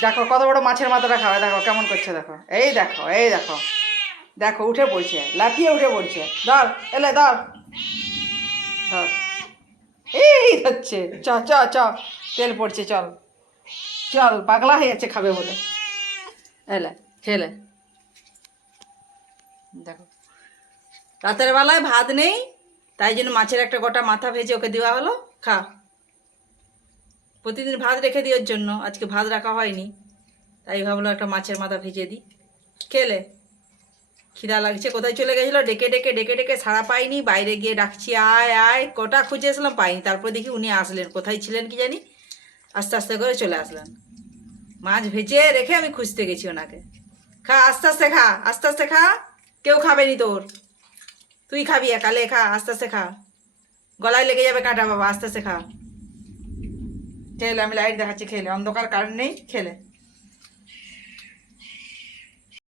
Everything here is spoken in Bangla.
দেখো কত বড় মাছের মাথাটা খাওয়া, দেখো কেমন করছে, দেখো এই দেখো এই দেখো, দেখো উঠে পড়ছে, লাফিয়ে উঠে পড়ছে। ধর এলে ধর ধর, এই হচ্ছে, চ চ চ, তেল পড়ছে, চল চল, পাগলা হয়ে যাচ্ছে খাবে বলে। এলে খেলে দেখো, রাতের বেলায় ভাত নেই, তাই জন্য মাছের একটা গোটা মাথা ভেজে ওকে দেওয়া হলো, খা। প্রতিদিন ভাত রেখে দেওয়ার জন্য আজকে ভাত রাখা হয়নি, তাই ভাবলো একটা মাছের মাথা ভেজে দিই। খেলে, খিদা লাগছে, কোথায় চলে গেছিলো, ডেকে ডেকে ডেকে ডেকে সাড়া পাইনি, বাইরে গিয়ে ডাকছি আয় আয়, কটা খুঁজে আসলাম পাইনি, তারপর দেখি উনি আসলেন, কোথায় ছিলেন কি জানি, আস্তে আস্তে করে চলে আসলেন। মাছ ভেজে রেখে আমি খুঁজতে গেছি ওনাকে। খা আস্তে আস্তে খা, আস্তে আস্তে খা, কেউ খাবে নি তোর, তুই খাবি একালে, খা আস্তে আস্তে খা, গলায় লেগে যাবে কাঁটা বাবা, আস্তে আস্তে খা। খেলে, আমি লাইট দেখাচ্ছি, খেলে, অন্ধকার কারেন্ট নেই, খেলে।